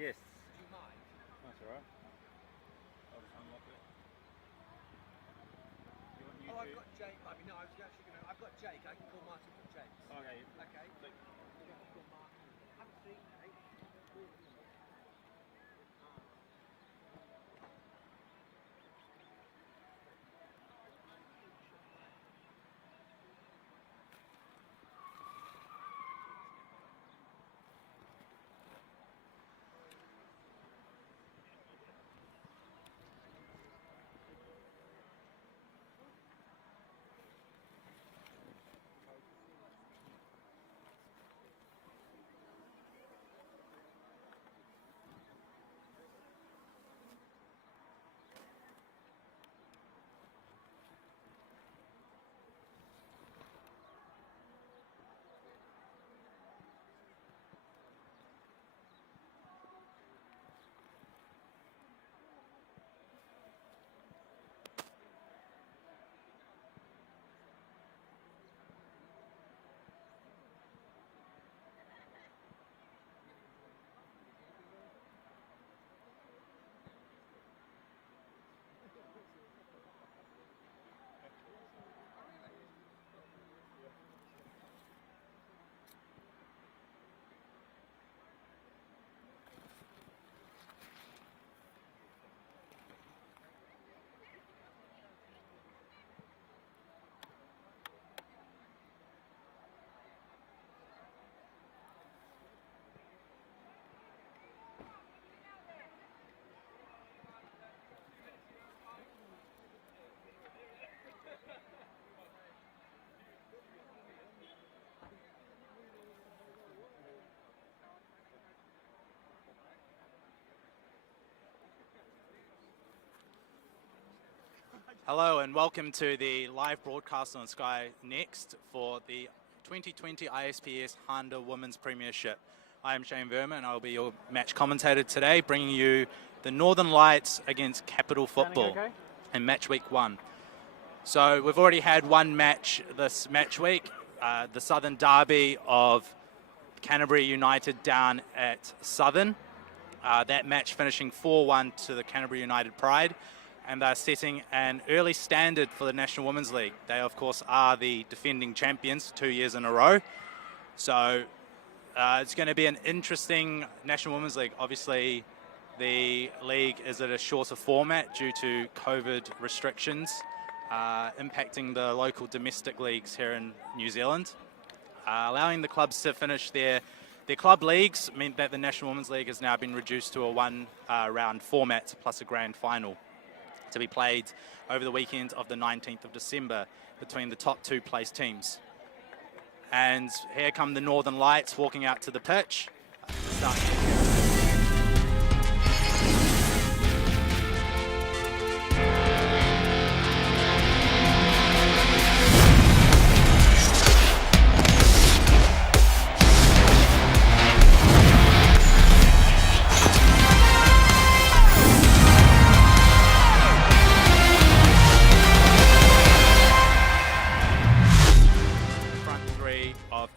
Yes. Do you mind? That's all right. I'll just unlock it. You want you I've got Jake. I mean, no, I was actually going to. I've got Jake. I can call Martin for James. Okay. Okay. Like, I've got Martin. I haven't seen Jake. Hello and welcome to the live broadcast on Sky Next for the 2020 ISPS Handa Women's Premiership. I am Shane Verma and I will be your match commentator today, bringing you the Northern Lights against Capital Football in match week 1. So we've already had one match this match week, the Southern Derby of Canterbury United down at Southern. That match finishing 4-1 to the Canterbury United Pride. And they're setting an early standard for the National Women's League. They, of course, are the defending champions 2 years in a row. So it's going to be an interesting National Women's League. Obviously, the league is at a shorter format due to COVID restrictions impacting the local domestic leagues here in New Zealand. Allowing the clubs to finish their club leagues meant that the National Women's League has now been reduced to a one-round format plus a grand final, to be played over the weekend of the 19th of December between the top 2 placed teams. And here come the Northern Lights walking out to the pitch.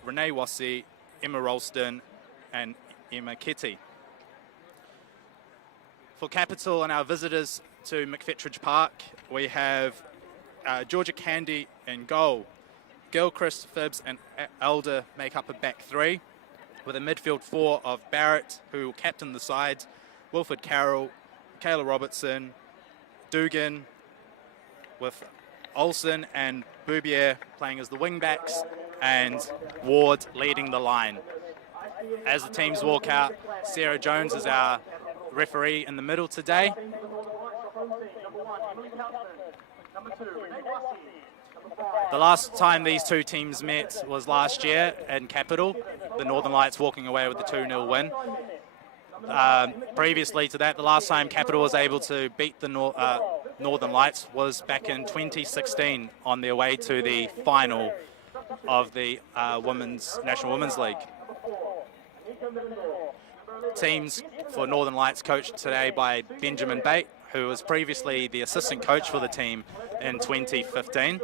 Renee Wassi, Emma Ralston and Emma Ketty. For Capital and our visitors to McFetridge Park, we have Georgia Candy in goal. Gilchrist, Phibbs and Elder make up a back 3, with a midfield 4 of Barrett, who will captain the side, Wilfred Carroll, Kayla Robertson, Dugan, with Olsen and Boubier playing as the wing-backs, and Ward leading the line. As the teams walk out, Sarah Jones is our referee in the middle today. The last time these two teams met was last year in Capital, the Northern Lights walking away with the 2-0 win. Previously to that, the last time Capital was able to beat the Northern Lights was back in 2016 on their way to the final of the National Women's League. Teams for Northern Lights coached today by Benjamin Bate, who was previously the assistant coach for the team in 2016,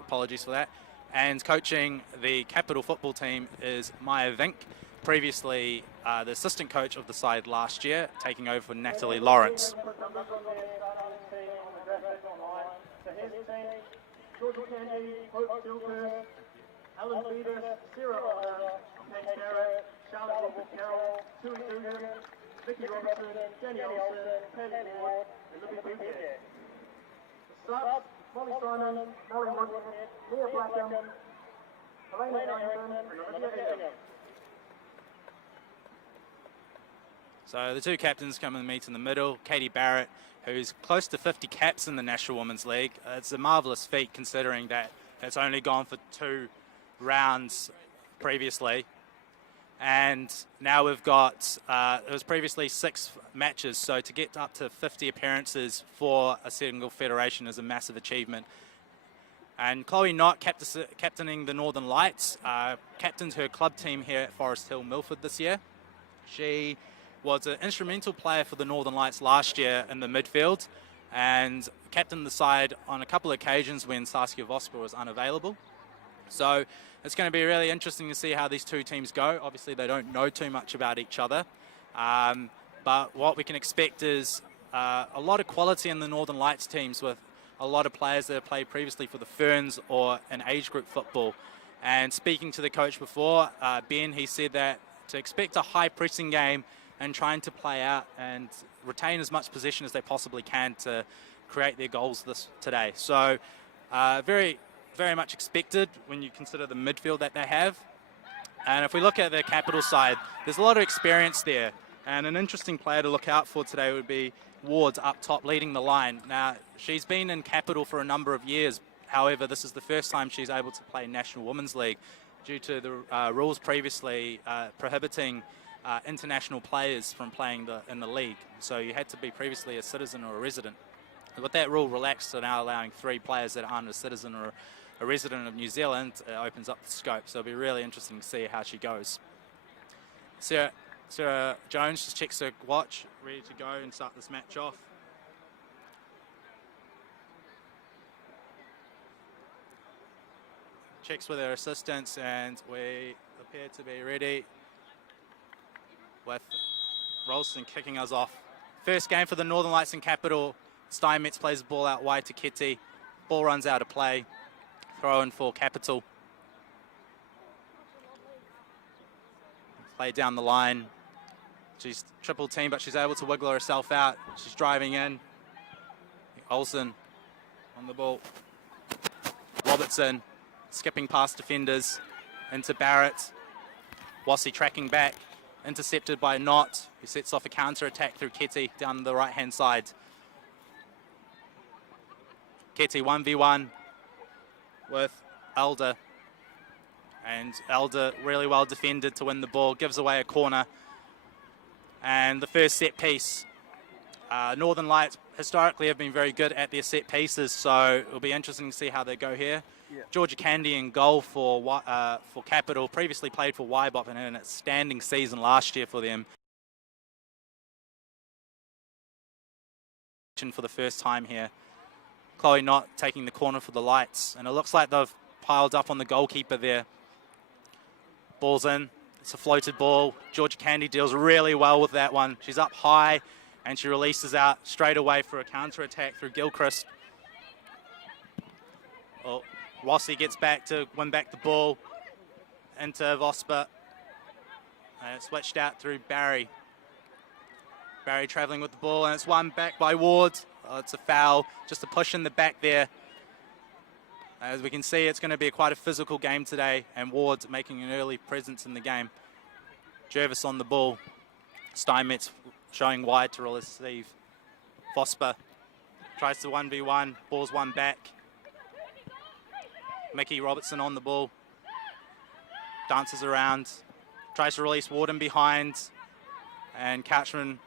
apologies for that. And coaching the Capital football team is Maya Vink, previously the assistant coach of the side last year, taking over for Natalie Lawrence. Alan Peters, Sarah O'Hara, Kate Garrett, Charlotte Carroll, Sue Dugan, Vicky Robertson, Jenny Olsen, Kate Ward, and Libby Bouquet. The subs, Molly Simon, Molly Woodhead, Leah Blackham, Helena Harrington, and Olivia Ingham. So the two captains come and meet in the middle. Katie Barrett, who's close to 50 caps in the National Women's League. It's a marvellous feat considering that it's only gone for 2 rounds previously, and now we've got it was previously 6 matches, so to get up to 50 appearances for a single federation is a massive achievement. And Chloe Knott, captaining the Northern Lights, captained her club team here at Forest Hill Milford this year. She was an instrumental player for the Northern Lights last year in the midfield and captained the side on a couple of occasions when Saskia Vosper was unavailable. So it's going to be really interesting to see how these two teams go. Obviously, they don't know too much about each other, but what we can expect is a lot of quality in the Northern Lights teams with a lot of players that have played previously for the Ferns or an age group football. And speaking to the coach before, Ben, he said that to expect a high pressing game and trying to play out and retain as much possession as they possibly can to create their goals today. So very much expected when you consider the midfield that they have. And if we look at the Capital side, there's a lot of experience there. And an interesting player to look out for today would be Ward up top leading the line. Now, she's been in Capital for a number of years. However, this is the first time she's able to play National Women's League due to the rules previously prohibiting international players from playing in the league. So you had to be previously a citizen or a resident. With that rule relaxed, so now allowing 3 players that aren't a citizen or a resident of New Zealand, opens up the scope. So it'll be really interesting to see how she goes. Sarah Jones just checks her watch, ready to go and start this match off. Checks with her assistants, and we appear to be ready with Ralston kicking us off. First game for the Northern Lights in Capital. Steinmetz plays the ball out wide to Kitty. Ball runs out of play. Throw in for Capital. Play down the line. She's triple team, but she's able to wiggle herself out. She's driving in. Olsen on the ball. Robertson skipping past defenders into Barrett. Wassey tracking back. Intercepted by Knott, who sets off a counter-attack through Ketty down the right-hand side. Ketty 1v1 with Elder. And Elder really well defended to win the ball, gives away a corner. And the first set piece. Northern Lights historically have been very good at their set pieces, so it'll be interesting to see how they go here. Yeah. Georgia Candy in goal for Capital, previously played for Waibop and had an outstanding season last year for them. For the first time here. Chloe Knott taking the corner for the Lights, and it looks like they've piled up on the goalkeeper there. Ball's in. It's a floated ball. Georgia Candy deals really well with that one. She's up high, and she releases out straight away for a counter-attack through Gilchrist. Oh, Wassey gets back to win back the ball into Vosper. And it's switched out through Barry. Barry travelling with the ball, and it's won back by Ward. Oh, it's a foul, just a push in the back there. As we can see, it's going to be quite a physical game today, and Ward's making an early presence in the game. Jervis on the ball. Steinmetz showing wide to receive. Vosper tries to 1v1, ball's won back. Mickey Robertson on the ball. Dances around, tries to release Warden behind, and Couchman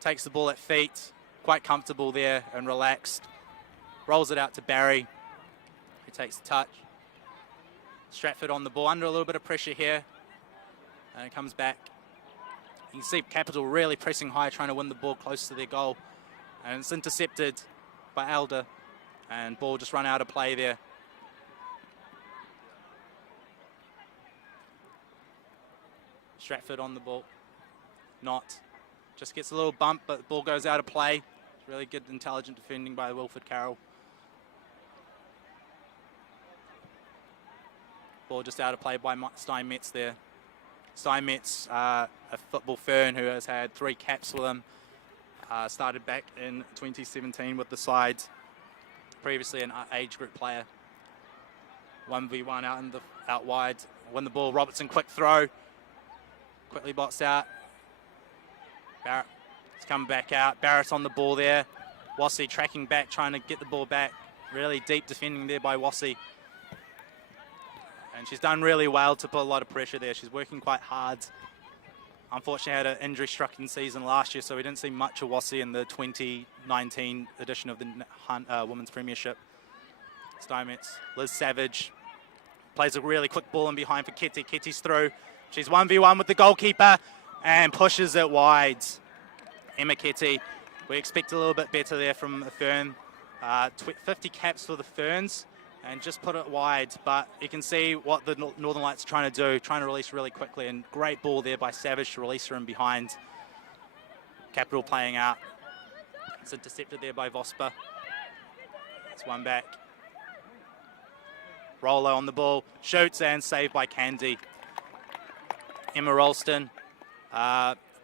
takes the ball at feet, quite comfortable there and relaxed. Rolls it out to Barry, who takes the touch. Stratford on the ball, under a little bit of pressure here, and it comes back. You can see Capital really pressing high, trying to win the ball close to their goal, and it's intercepted by Elder, and ball just run out of play there. Stratford on the ball. Not. Just gets a little bump, but the ball goes out of play. Really good, intelligent defending by Wilfred Carroll. Ball just out of play by Steinmetz there. Steinmetz, a football fern who has had 3 caps with him. Started back in 2017 with the side. Previously an age group player. 1v1 out wide. Win the ball. Robertson, quick throw. Quickly boxed out. Barrett's come back out. Barrett on the ball there. Wassey tracking back, trying to get the ball back. Really deep defending there by Wassey. And she's done really well to put a lot of pressure there. She's working quite hard. Unfortunately, had an injury-stricken season last year, so we didn't see much of Wassey in the 2019 edition of the Women's Premiership. Steinmetz, Liz Savage plays a really quick ball in behind for Kitty. Kitty's through. She's 1v1 with the goalkeeper and pushes it wide. Emma Kitty, we expect a little bit better there from the Fern. 50 caps for the Ferns and just put it wide, but you can see what the Northern Lights are trying to do, trying to release really quickly, and great ball there by Savage to release her in behind. Capital playing out. It's intercepted there by Vosper. It's one back. Rolo on the ball, shoots and saved by Candy. Emma Ralston,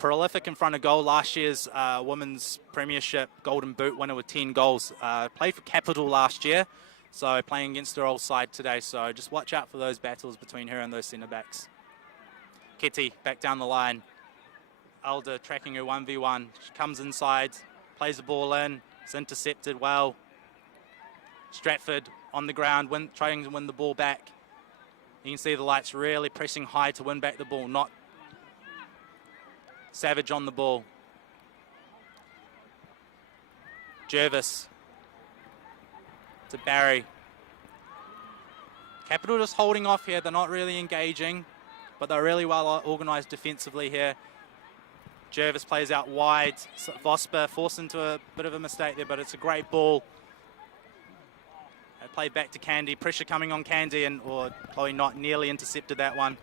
prolific in front of goal. Last year's Women's Premiership Golden Boot winner with 10 goals. Played for Capital last year, so playing against her old side today. So just watch out for those battles between her and those centre backs. Kitty back down the line. Alder tracking her 1v1. She comes inside, plays the ball in. It's intercepted well. Stratford on the ground, trying to win the ball back. You can see the Lights really pressing high to win back the ball. Not Savage on the ball. Jervis to Barry. Capital just holding off here. They're not really engaging, but they're really well organised defensively here. Jervis plays out wide. Vosper forced into a bit of a mistake there, but it's a great ball. Played back to Candy. Pressure coming on Candy, and Chloe Knott nearly intercepted that one.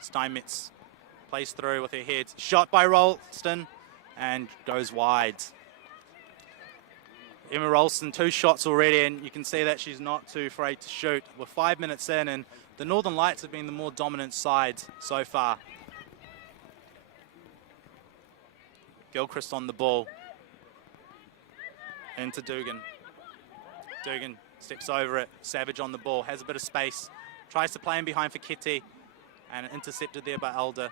Steinmetz plays through with her head. Shot by Ralston and goes wide. Emma Ralston, 2 shots already, and you can see that she's not too afraid to shoot. We're 5 minutes in, and the Northern Lights have been the more dominant side so far. Gilchrist on the ball. Into Dugan. Dugan steps over it. Savage on the ball, has a bit of space. Tries to play in behind for Kitty, and intercepted there by Alder.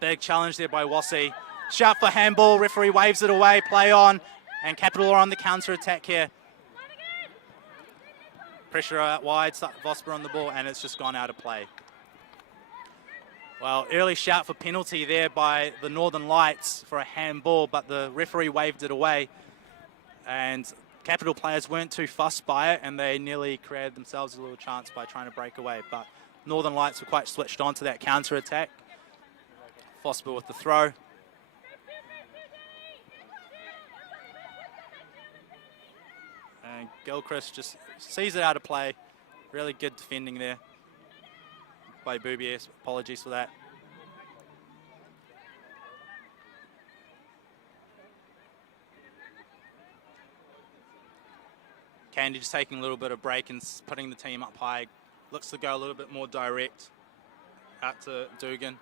Big challenge there by Wassey. Shout for handball, referee waves it away, play on, and Capital are on the counter-attack here. Pressure out wide, Vosper on the ball, and it's just gone out of play. Well, early shout for penalty there by the Northern Lights for a handball, but the referee waved it away. And Capital players weren't too fussed by it, and they nearly created themselves a little chance by trying to break away. But Northern Lights were quite switched on to that counter-attack. Vosper with the throw. And Gilchrist just sees it out of play. Really good defending there by Boubier. Apologies for that. Candy just taking a little bit of break and putting the team up high. Looks to go a little bit more direct out to Dugan.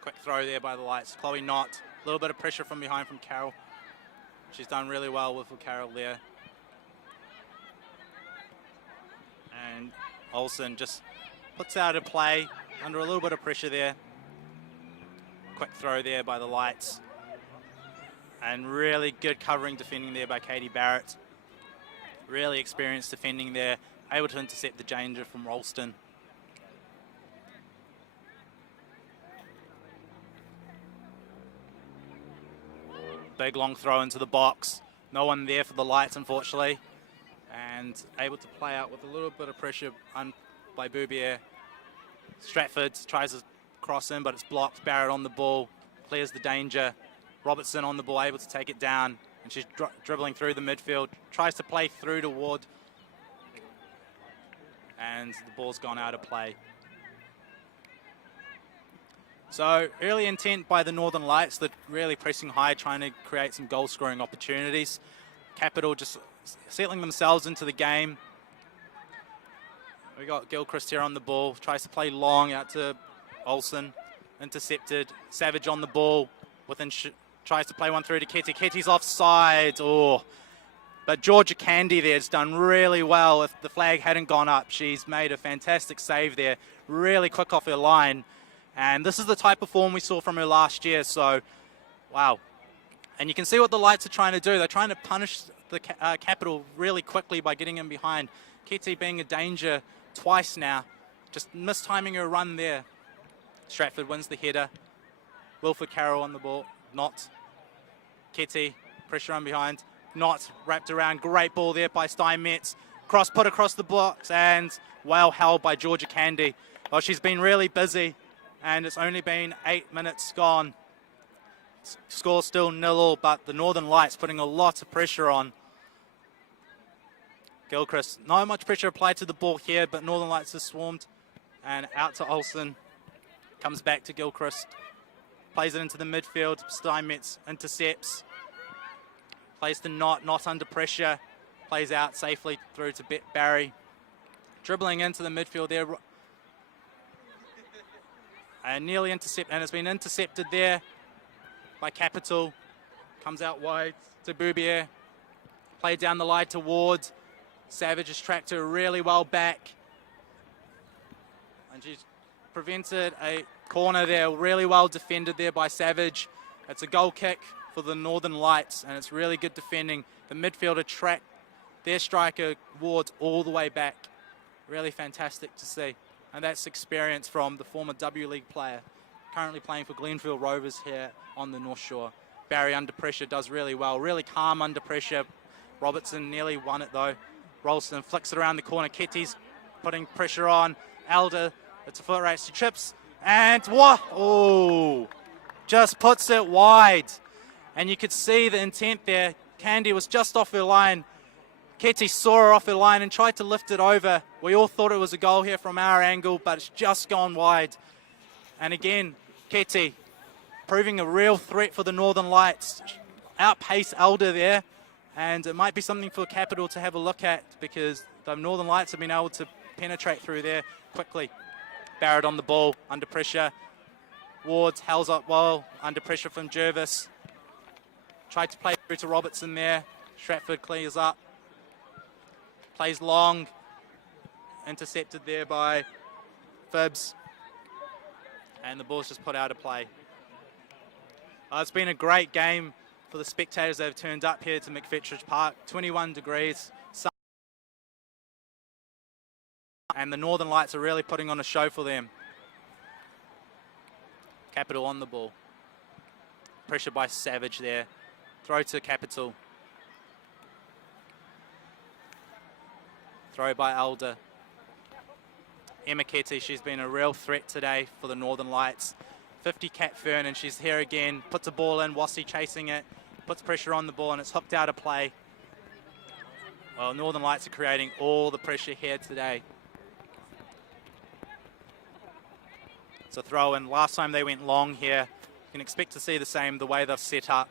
Quick throw there by the Lights. Chloe Knott. A little bit of pressure from behind from Carroll. She's done really well with Carroll there. And Olsen just puts out a play under a little bit of pressure there. Quick throw there by the Lights. And really good covering defending there by Katie Barrett. Really experienced defending there, able to intercept the danger from Ralston. Big long throw into the box. No one there for the Lights, unfortunately. And able to play out with a little bit of pressure by Boubier. Stratford tries to cross in, but it's blocked. Barrett on the ball, clears the danger. Robertson on the ball, able to take it down. And she's dribbling through the midfield, tries to play through to Ward. and the ball's gone out of play. So early intent by the Northern Lights. They're really pressing high, trying to create some goal-scoring opportunities. Capital just settling themselves into the game. We got Gilchrist here on the ball, tries to play long out to Olsen, intercepted. Savage on the ball, tries to play one through to Ketty. Ketty's offside. Oh, but Georgia Candy there has done really well. If the flag hadn't gone up, she's made a fantastic save there, really quick off her line. And this is the type of form we saw from her last year, so wow. And you can see what the Lights are trying to do. They're trying to punish the Capital really quickly by getting in behind. Ketty being a danger twice now, just mistiming her run there. Stratford wins the header. Wilfred Carroll on the ball, not. Ketty, pressure on behind, not. Wrapped around, great ball there by Steinmetz. Cross put across the box and well held by Georgia Candy. Well, she's been really busy and it's only been 8 minutes gone. Score still 0-0, but the Northern Lights putting a lot of pressure on. Gilchrist, not much pressure applied to the ball here, but Northern Lights has swarmed. And out to Olsen, comes back to Gilchrist, plays it into the midfield. Steinmetz intercepts, plays to Not under pressure, plays out safely through to Barry. Dribbling into the midfield there, and nearly intercepted, and it's been intercepted there by Capital. Comes out wide to Boubier, played down the line towards. Savage has tracked her really well back. And she's prevented a corner there, really well defended there by Savage. It's a goal kick for the Northern Lights, and it's really good defending. The midfielder tracked their striker Ward all the way back. Really fantastic to see. And that's experience from the former W League player, currently playing for Glenfield Rovers here on the North Shore. Barry under pressure does really well, really calm under pressure. Robertson nearly won it though. Rolston flicks it around the corner. Ketty's putting pressure on. Elder, it's a foot race to Chips. And what? Oh, just puts it wide. And you could see the intent there. Candy was just off her line. Ketty saw her off her line and tried to lift it over. We all thought it was a goal here from our angle, but it's just gone wide. And again, Ketty proving a real threat for the Northern Lights. Outpace Elder there. And it might be something for Capital to have a look at because the Northern Lights have been able to penetrate through there quickly. Barrett on the ball, under pressure. Wards held up well, under pressure from Jervis. Tried to play through to Robertson there. Stratford clears up. Plays long. Intercepted there by Phibbs. And the ball's just put out of play. It's been a great game for the spectators that have turned up here to McFetridge Park. 21 degrees. And the Northern Lights are really putting on a show for them. Capital on the ball. Pressure by Savage there. Throw to Capital. Throw by Elder. Emma Ketty, she's been a real threat today for the Northern Lights. 50 Cat Fern, and she's here again. Puts a ball in, Wassy chasing it. Puts pressure on the ball, and it's hooked out of play. Well, Northern Lights are creating all the pressure here today. It's a throw in. Last time they went long here. You can expect to see the same, the way they've set up.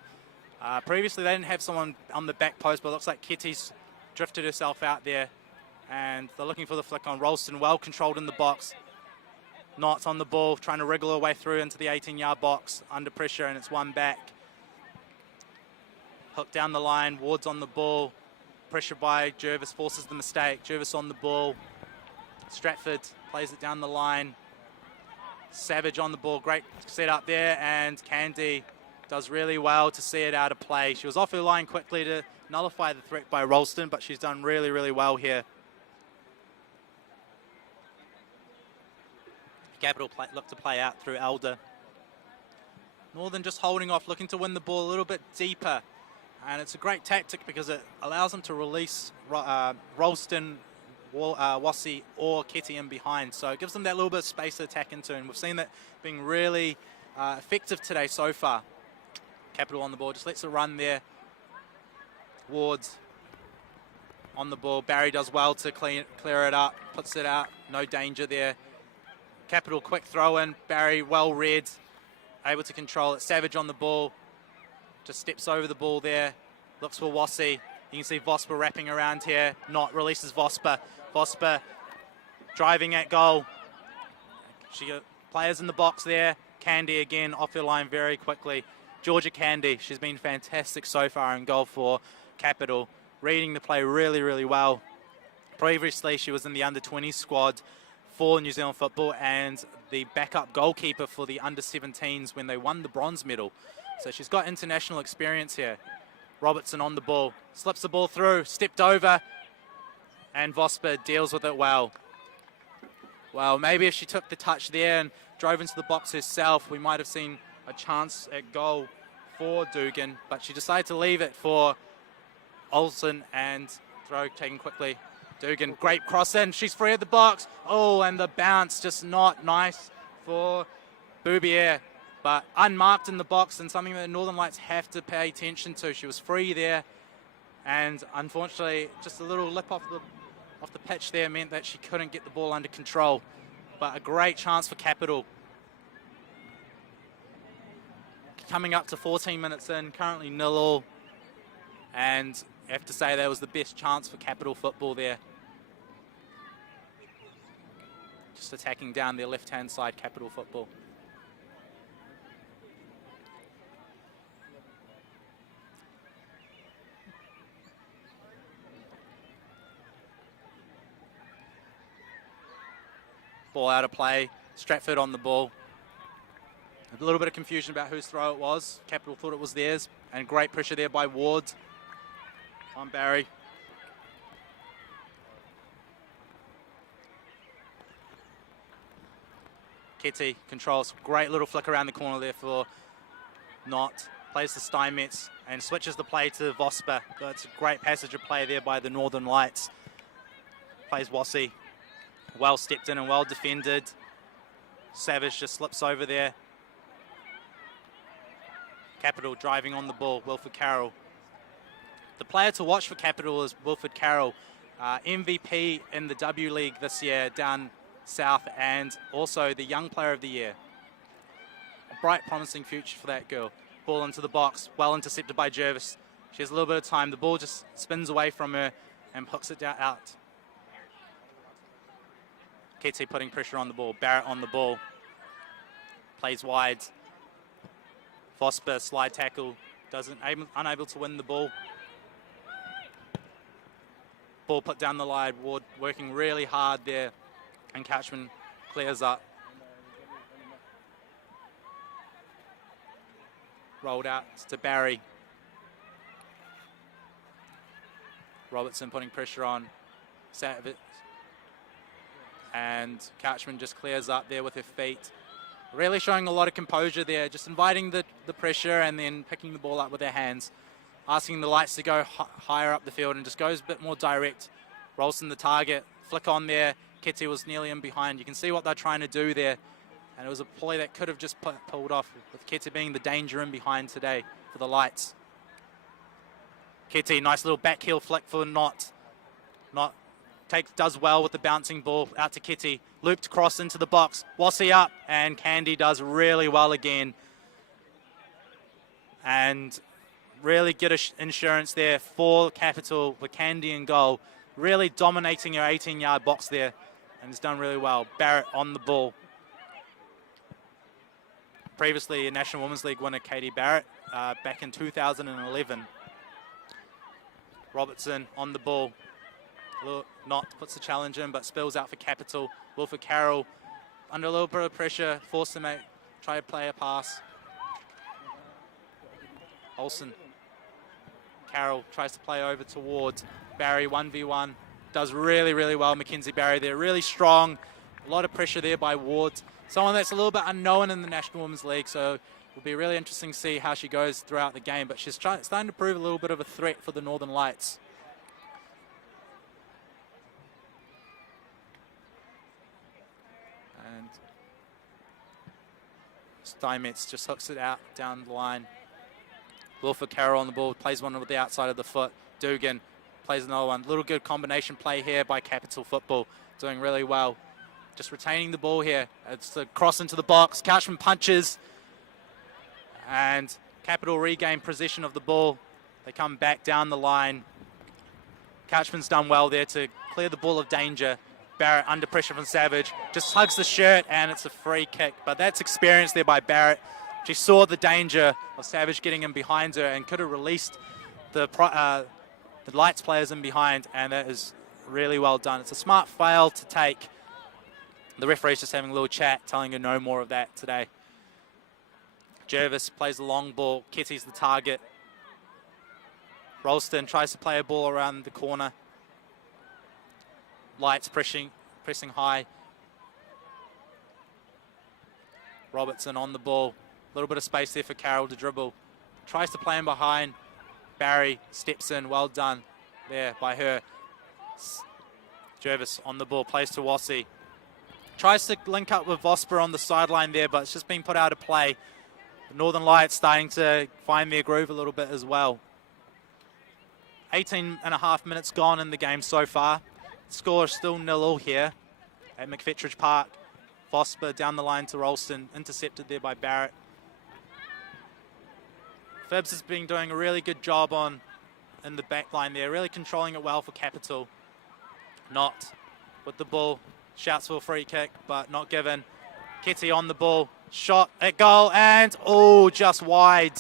Previously, they didn't have someone on the back post, but it looks like Ketty's drifted herself out there. And they're looking for the flick on. Ralston well controlled in the box. Knots on the ball, trying to wriggle her way through into the 18-yard box. Under pressure, and it's one back. Hook down the line. Ward's on the ball. Pressure by Jervis forces the mistake. Jervis on the ball. Stratford plays it down the line. Savage on the ball. Great set up there. And Candy does really well to see it out of play. She was off her line quickly to nullify the threat by Ralston, but she's done really, really well here. Capital look to play out through Elder. Northern just holding off, looking to win the ball a little bit deeper. And it's a great tactic because it allows them to release Ralston, Wassy or Ketty in behind. So it gives them that little bit of space to attack into. And we've seen that being really effective today so far. Capital on the ball, just lets it run there. Wards on the ball. Barry does well to clear it up, puts it out, no danger there. Capital quick throw in, Barry well read, able to control it. Savage on the ball, just steps over the ball there, looks for Wassy. You can see Vosper wrapping around here, not releases Vosper. Vosper driving at goal. She got players in the box there. Candy again off her line very quickly. Georgia Candy, she's been fantastic so far in goal for Capital, reading the play really, really well. Previously, she was in the under-20 squad for New Zealand football and the backup goalkeeper for the under-17s when they won the bronze medal. So she's got international experience here. Robertson on the ball, slips the ball through, stepped over, and Vosper deals with it well. Well, maybe if she took the touch there and drove into the box herself, we might have seen a chance at goal for Dugan, but she decided to leave it for Olsen, and throw taken quickly. Dugan, great cross in, she's free at the box. Oh, and the bounce just not nice for Boubier, but unmarked in the box, and something that Northern Lights have to pay attention to. She was free there, and unfortunately just a little lip off the pitch there meant that she couldn't get the ball under control, but a great chance for Capital. Coming up to 14 minutes in, currently 0-0, and I have to say that was the best chance for Capital football there. Just attacking down their left-hand side, Capital football. Ball out of play, Stratford on the ball. A little bit of confusion about whose throw it was. Capital thought it was theirs, and great pressure there by Ward on Barry. Kitty controls, great little flick around the corner there for Knott. Plays to Steinmetz and switches the play to Vosper. That's a great passage of play there by the Northern Lights. Plays Wassy. Well stepped in and well defended. Savage just slips over there. Capital driving on the ball, Wilfred Carroll. The player to watch for Capital is Wilfred Carroll, MVP in the W League this year down south, and also the Young Player of the Year. A bright, promising future for that girl. Ball into the box, well intercepted by Jervis. She has a little bit of time. The ball just spins away from her and hooks it out. Kete putting pressure on the ball. Barrett on the ball. Plays wide. Vosper slide tackle. Unable to win the ball. Ball put down the line. Ward working really hard there. And Couchman clears up. Rolled out to Barry. Robertson putting pressure on Savage. And Couchman just clears up there with her feet. Really showing a lot of composure there, just inviting the pressure and then picking the ball up with her hands. Asking the Lights to go higher up the field and just goes a bit more direct. Rolls in the target, flick on there. Kitty was nearly in behind. You can see what they're trying to do there. And it was a play that could have just pulled off, with Kitty being the danger in behind today for the Lights. Kitty, nice little back heel flick for Knott. Knott does well with the bouncing ball out to Kitty. Looped cross into the box. Wassy up, and Candy does really well again. And really good insurance there for Capital with Candy in goal. Really dominating her 18-yard box there, and has done really well. Barrett on the ball. Previously a National Women's League winner, Katie Barrett, back in 2011. Robertson on the ball. Knott puts the challenge in, but spills out for Capital. Wilfred Carroll under a little bit of pressure, forced to try to play a pass. Olsen. Carroll tries to play over towards Barry, 1v1. Does really, really well, Mackenzie Barry there. Really strong. A lot of pressure there by Ward. Someone that's a little bit unknown in the National Women's League, so it'll be really interesting to see how she goes throughout the game. But she's starting to prove a little bit of a threat for the Northern Lights. And Steinmetz just hooks it out down the line. Wilfred Carroll on the ball, plays one with the outside of the foot. Dugan plays another one. Little good combination play here by Capital Football, doing really well. Just retaining the ball here. It's the cross into the box. Couchman punches, and Capital regain possession of the ball. They come back down the line. Couchman's done well there to clear the ball of danger. Barrett under pressure from Savage, just hugs the shirt, and it's a free kick. But that's experience there by Barrett. She saw the danger of Savage getting in behind her and could have released the Lights players in behind, and that is really well done. It's a smart foul to take. The referee's just having a little chat, telling her no more of that today. Jervis plays the long ball. Ketty's the target. Ralston tries to play a ball around the corner. Lights pressing high. Robertson on the ball. A little bit of space there for Carroll to dribble. Tries to play him behind. Barry steps in. Well done there by her. Jervis on the ball. Plays to Wassie. Tries to link up with Vosper on the sideline there, but it's just been put out of play. The Northern Lights starting to find their groove a little bit as well. 18.5 minutes gone in the game so far. The score is still 0-0 here at McFetridge Park. Vosper down the line to Ralston, intercepted there by Barrett. Phibbs has been doing a really good job in the back line there, really controlling it well for Capital. Not with the ball, shouts for a free kick, but not given. Ketty on the ball, shot at goal, and just wide.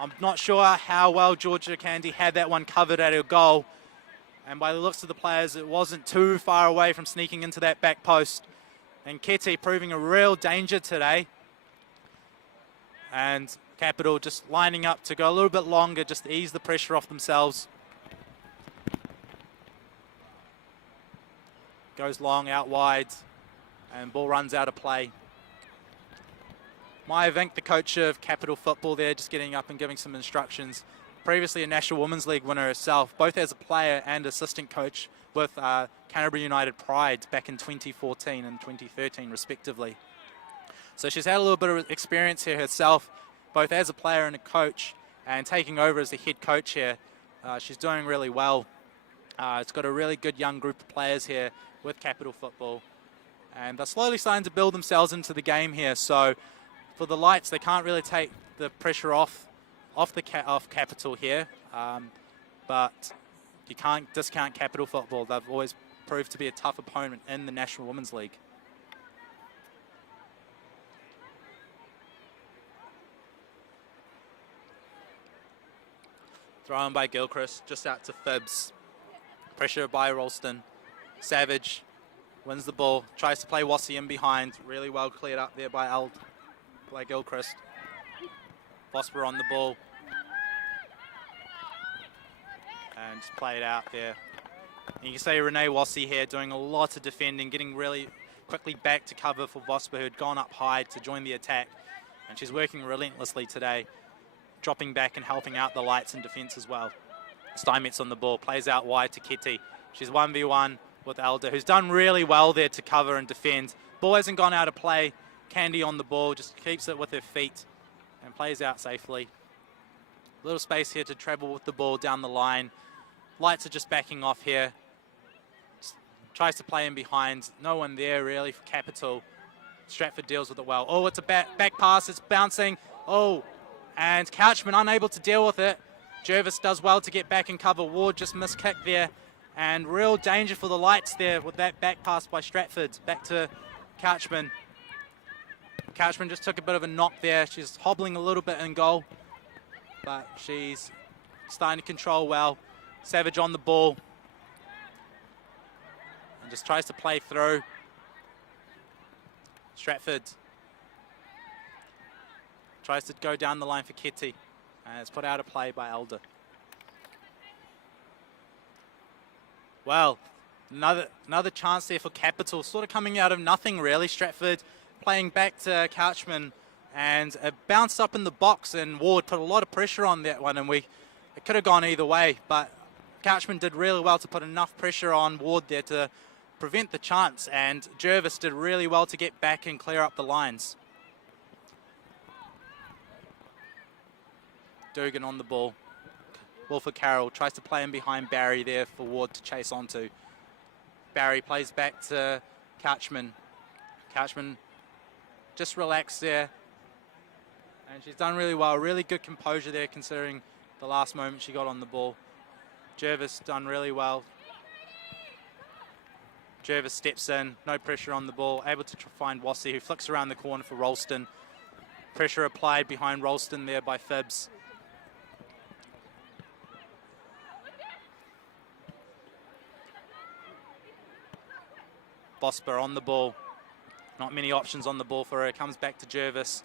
I'm not sure how well Georgia Candy had that one covered at her goal. And by the looks of the players, it wasn't too far away from sneaking into that back post. And Ketty proving a real danger today. And Capital just lining up to go a little bit longer, just to ease the pressure off themselves. Goes long, out wide, and ball runs out of play. Maya Vink, the coach of Capital Football there, just getting up and giving some instructions. Previously a National Women's League winner herself, both as a player and assistant coach with Canterbury United Pride back in 2014 and 2013 respectively. So she's had a little bit of experience here herself, both as a player and a coach, and taking over as the head coach here. She's doing really well. It's got a really good young group of players here with Capital Football, and they're slowly starting to build themselves into the game here. So for the Lights, they can't really take the pressure off Capital here, but you can't discount Capital Football. They've always proved to be a tough opponent in the National Women's League. Thrown by Gilchrist, just out to Phibbs. Pressure by Ralston. Savage wins the ball, tries to play Wassie in behind. Really well cleared up there by Gilchrist. Vosper on the ball. And just play it out there. And you can see Renee Wassie here doing a lot of defending, getting really quickly back to cover for Vosper, who had gone up high to join the attack. And she's working relentlessly today, dropping back and helping out the Lights in defence as well. Steinmetz on the ball, plays out wide to Ketty. She's 1v1 with Elder, who's done really well there to cover and defend. Ball hasn't gone out of play. Candy on the ball, just keeps it with her feet and plays out safely. Little space here to travel with the ball down the line. Lights are just backing off here. Just tries to play in behind. No one there really for Capital. Stratford deals with it well. Oh, it's a back pass. It's bouncing. Oh, and Couchman unable to deal with it. Jervis does well to get back and cover. Ward just missed kick there. And real danger for the Lights there with that back pass by Stratford. Back to Couchman. Couchman just took a bit of a knock there. She's hobbling a little bit in goal, but she's starting to control well. Savage on the ball. And just tries to play through. Stratford tries to go down the line for Ketty. And it's put out of play by Elder. Well, another chance there for Capital, sort of coming out of nothing really. Stratford playing back to Couchman, and it bounced up in the box, and Ward put a lot of pressure on that one, and it could have gone either way, but Couchman did really well to put enough pressure on Ward there to prevent the chance, and Jervis did really well to get back and clear up the lines. Dugan on the ball. Wilford Carroll tries to play in behind Barry there for Ward to chase onto. Barry plays back to Couchman. Couchman just relaxed there. And she's done really well. Really good composure there considering the last moment she got on the ball. Jervis done really well. Jervis steps in, no pressure on the ball, able to find Wassie, who flicks around the corner for Ralston. Pressure applied behind Ralston there by Phibbs. Vosper on the ball. Not many options on the ball for her. Comes back to Jervis.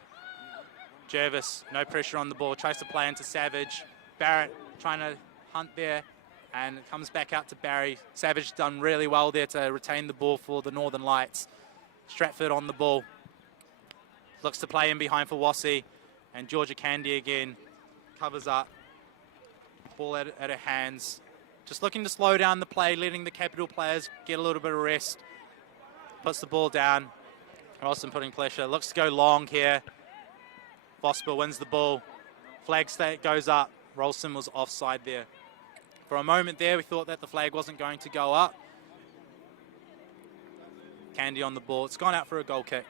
Jervis, no pressure on the ball, tries to play into Savage. Barrett trying to hunt there, and it comes back out to Barry. Savage done really well there to retain the ball for the Northern Lights. Stratford on the ball. Looks to play in behind for Wassie, and Georgia Candy again covers up. Ball at her hands. Just looking to slow down the play, letting the Capital players get a little bit of rest. Puts the ball down. Ralston putting pressure. Looks to go long here. Vosper wins the ball. Flag state goes up. Ralston was offside there. For a moment there, we thought that the flag wasn't going to go up. Candy on the ball. It's gone out for a goal kick.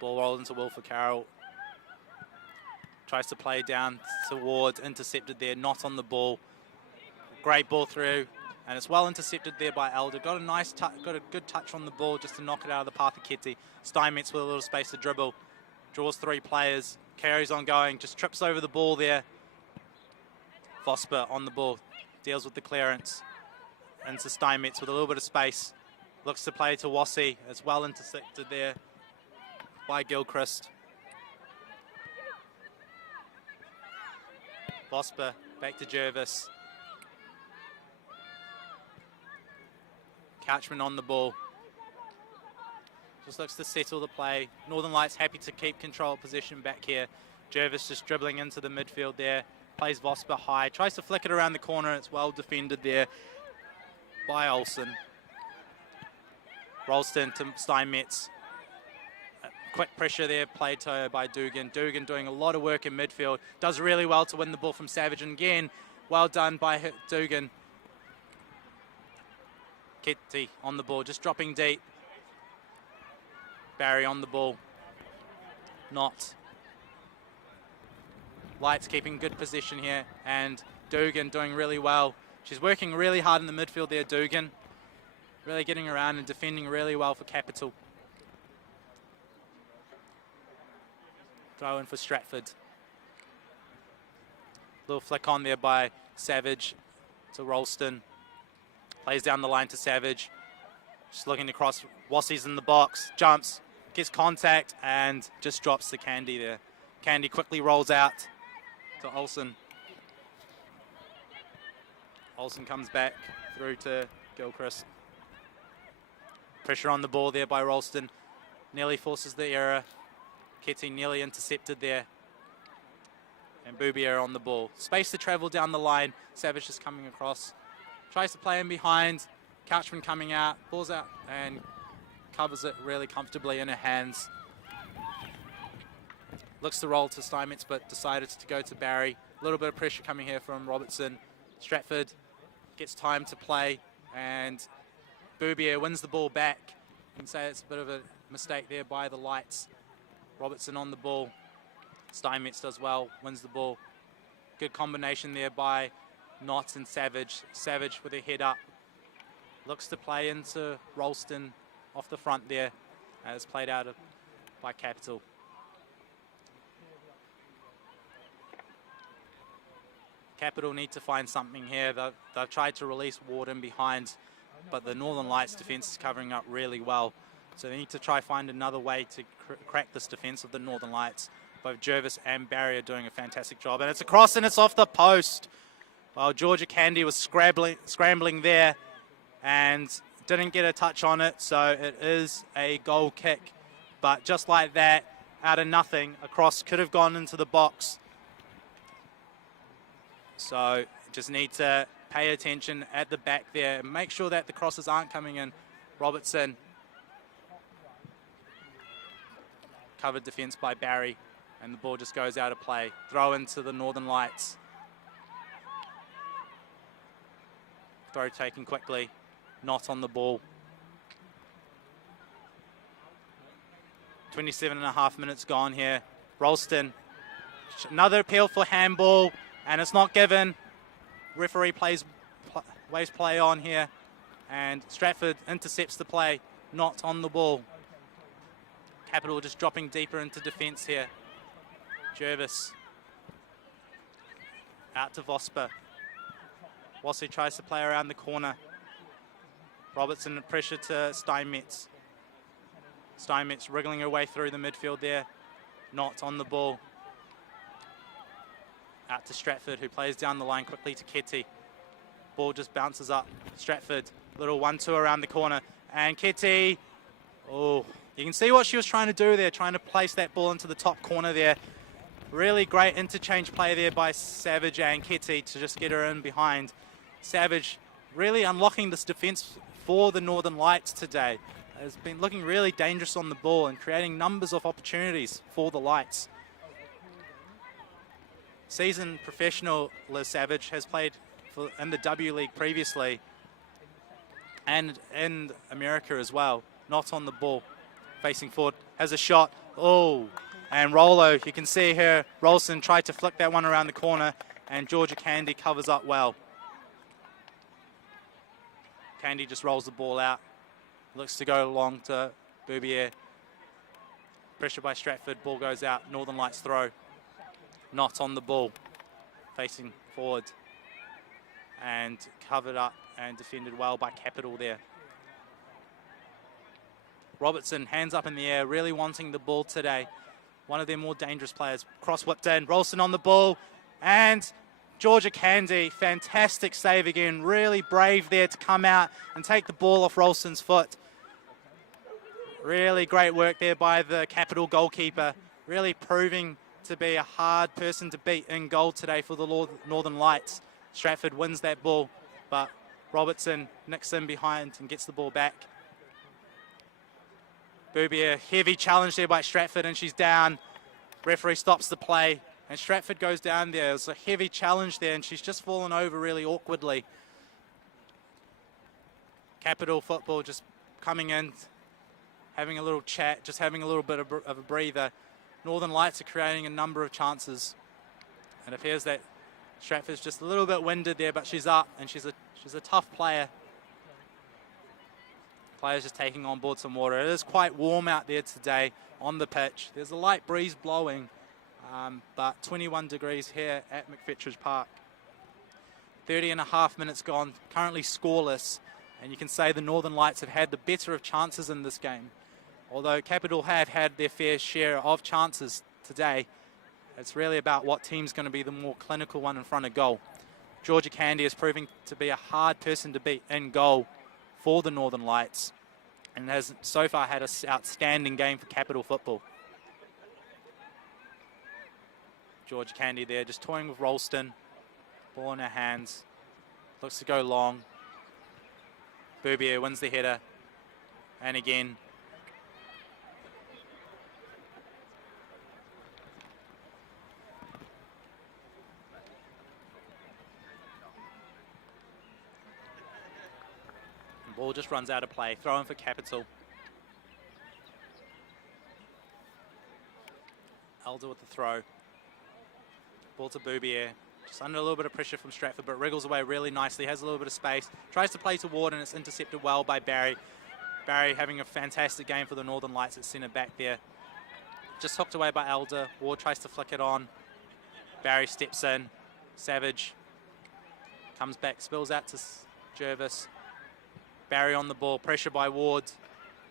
Ball rolled into Wilford Carroll. Tries to play down towards, intercepted there, not on the ball. Great ball through, and it's well intercepted there by Elder. Got a good touch on the ball just to knock it out of the path of Kitty. Steinmetz with a little space to dribble. Draws three players, carries on going, just trips over the ball there. Vosper on the ball, deals with the clearance. Into Steinmetz with a little bit of space. Looks to play to Wassie. It's well intercepted there by Gilchrist. Vosper back to Jervis. Couchman on the ball. Just looks to settle the play. Northern Lights happy to keep control of possession back here. Jervis just dribbling into the midfield there. Plays Vosper high. Tries to flick it around the corner. It's well defended there by Olsen. Ralston to Steinmetz. Quick pressure there played to her by Dugan. Dugan doing a lot of work in midfield. Does really well to win the ball from Savage. And again, well done by Dugan. Kitty on the ball, just dropping deep. Barry on the ball. Not. Lights keeping good position here. And Dugan doing really well. She's working really hard in the midfield there, Dugan. Really getting around and defending really well for Capital. Throw in for Stratford. Little flick on there by Savage to Ralston. Plays down the line to Savage. Just looking to cross. Wassie's in the box. Jumps. Gets contact and just drops the Candy there. Candy quickly rolls out to Olsen. Olsen comes back through to Gilchrist. Pressure on the ball there by Ralston. Nearly forces the error. Kitty nearly intercepted there. And Boubier on the ball. Space to travel down the line. Savage just coming across. Tries to play in behind. Couchman coming out. Balls out and covers it really comfortably in her hands. Looks to roll to Steinmetz, but decided to go to Barry. A little bit of pressure coming here from Robertson. Stratford gets time to play. And Boubier wins the ball back. You can say it's a bit of a mistake there by the Lights. Robertson on the ball. Steinmetz does well, wins the ball. Good combination there by Knott and Savage. Savage with a head up. Looks to play into Ralston off the front there. As played out by Capital. Capital need to find something here. They've tried to release Ward in behind, but the Northern Lights defence is covering up really well. So they need to try find another way to crack this defence of the Northern Lights. Both Jervis and Barry are doing a fantastic job. And it's across and it's off the post. Well, Georgia Candy was scrambling there and didn't get a touch on it. So it is a goal kick. But just like that, out of nothing, a cross could have gone into the box. So just need to pay attention at the back there and make sure that the crosses aren't coming in. Robertson covered defence by Barry, and the ball just goes out of play. Throw into the Northern Lights. Throw taken quickly, not on the ball. 27.5 minutes gone here. Ralston, another appeal for handball, and it's not given. Referee waves play on here, and Stratford intercepts the play, not on the ball. Capital just dropping deeper into defence here. Jervis out to Vosper. Wassey tries to play around the corner. Robertson pressure to Steinmetz. Steinmetz wriggling her way through the midfield there. Not on the ball. Out to Stratford, who plays down the line quickly to Ketty. Ball just bounces up. Stratford, little 1-2 around the corner. And Ketty, oh, you can see what she was trying to do there, trying to place that ball into the top corner there. Really great interchange play there by Savage and Ketty to just get her in behind. Savage really unlocking this defence for the Northern Lights today. Has been looking really dangerous on the ball and creating numbers of opportunities for the Lights. Seasoned professional Liz Savage has played in the W League previously and in America as well. Not on the ball. Facing forward, has a shot. Oh, and Rolo, you can see here, Rolson tried to flick that one around the corner, and Georgia Candy covers up well. Candy just rolls the ball out. Looks to go long to Boubier. Pressure by Stratford, ball goes out. Northern Lights throw. Not on the ball. Facing forward. And covered up and defended well by Capital there. Robertson, hands up in the air, really wanting the ball today. One of their more dangerous players. Cross whipped in. Rolson on the ball. And Georgia Candy, fantastic save again. Really brave there to come out and take the ball off Rolson's foot. Really great work there by the Capital goalkeeper. Really proving to be a hard person to beat in goal today for the Northern Lights. Stratford wins that ball, but Robertson nicks in behind and gets the ball back. Boubier, heavy challenge there by Stratford, and she's down. Referee stops the play, and Stratford goes down there. It was a heavy challenge there, and she's just fallen over really awkwardly. Capital football just coming in, having a little chat, just having a little bit of a breather. Northern Lights are creating a number of chances. And it appears that Stratford's just a little bit winded there, but she's up, and she's a tough player. Players just taking on board some water. It is quite warm out there today on the pitch. There's a light breeze blowing, but 21 degrees here at McFetridge Park. 30.5 minutes gone, currently scoreless, and you can say the Northern Lights have had the better of chances in this game. Although Capital have had their fair share of chances today, it's really about what team's going to be the more clinical one in front of goal. Georgia Candy is proving to be a hard person to beat in goal for the Northern Lights, and has so far had an outstanding game for Capital football. Georgia Candy there just toying with Ralston. Ball in her hands. Looks to go long. Boubier wins the header. And again. The ball just runs out of play. Throw in for Capital. Elder with the throw. Ball to Boubier. Just under a little bit of pressure from Stratford, but wriggles away really nicely. Has a little bit of space. Tries to play toward, and it's intercepted well by Barry. Barry having a fantastic game for the Northern Lights at centre back there. Just hooked away by Elder. Ward tries to flick it on. Barry steps in. Savage comes back, spills out to Jervis. Barry on the ball, pressure by Ward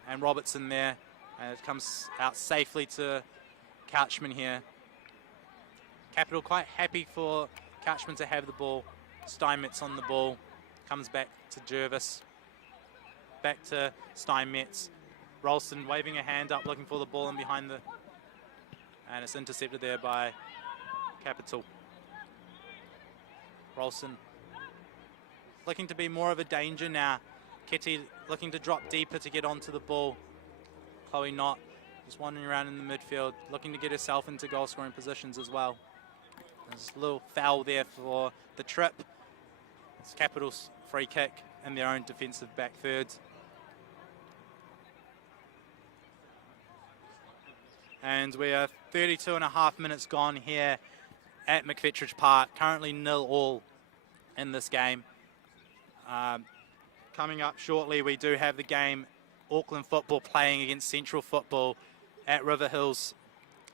and Robertson there. And it comes out safely to Couchman here. Capital quite happy for Couchman to have the ball. Steinmetz on the ball. Comes back to Jervis. Back to Steinmetz. Rolston waving a hand up, looking for the ball in behind the... And it's intercepted there by Capital. Rolston looking to be more of a danger now. Ketty looking to drop deeper to get onto the ball. Chloe Knott just wandering around in the midfield, looking to get herself into goal scoring positions as well. There's a little foul there for the trip. It's Capital's free kick in their own defensive back third. And we are 32.5 minutes gone here at McFetridge Park. Currently 0-0 in this game. Coming up shortly, we do have the game Auckland Football playing against Central Football at River Hills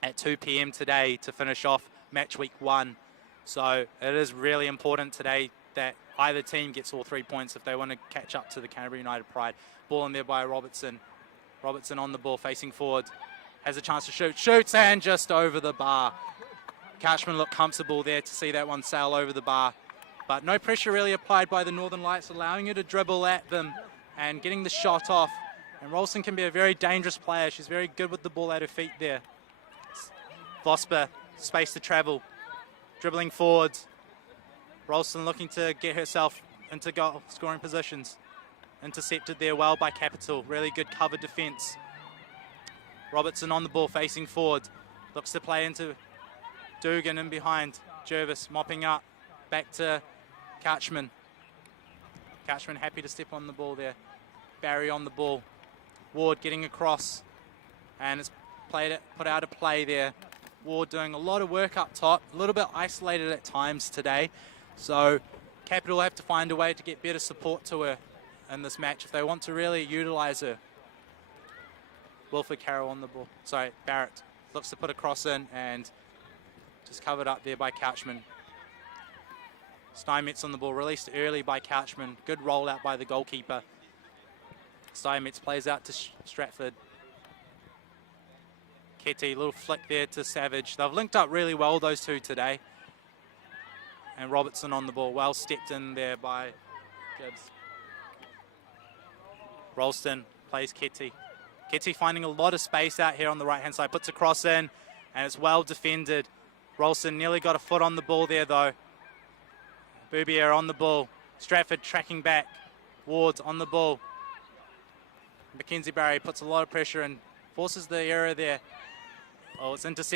at 2 p.m. today to finish off match week 1. So it is really important today that either team gets all 3 points if they want to catch up to the Canterbury United Pride. Ball in there by Robertson. Robertson on the ball, facing forward. Has a chance to shoot. Shoots and just over the bar. Couchman looked comfortable there to see that one sail over the bar. But no pressure really applied by the Northern Lights, allowing her to dribble at them and getting the shot off. And Rolston can be a very dangerous player. She's very good with the ball at her feet there. Vosper, space to travel. Dribbling forwards. Rolston looking to get herself into goal scoring positions. Intercepted there well by Capital. Really good cover defence. Robertson on the ball, facing forward. Looks to play into Dugan in behind. Jervis mopping up. Back to Couchman. Couchman happy to step on the ball there. Barry on the ball. Ward getting across. And it's put out of play there. Ward doing a lot of work up top. A little bit isolated at times today. So Capital have to find a way to get better support to her in this match if they want to really utilise her. Wilford Carroll on the ball. Sorry, Barrett looks to put a cross in and just covered up there by Couchman. Steinmetz on the ball, released early by Couchman. Good rollout by the goalkeeper. Steinmetz plays out to Stratford. Ketty, little flick there to Savage. They've linked up really well, those two today. And Robertson on the ball, well stepped in there by Gibbs. Rolston plays Ketty. Ketty finding a lot of space out here on the right-hand side, puts a cross in, and it's well defended. Rolston nearly got a foot on the ball there, though. Boubier on the ball. Stratford tracking back. Ward on the ball. Mackenzie Barry puts a lot of pressure and forces the error there. Oh, it's intercepted.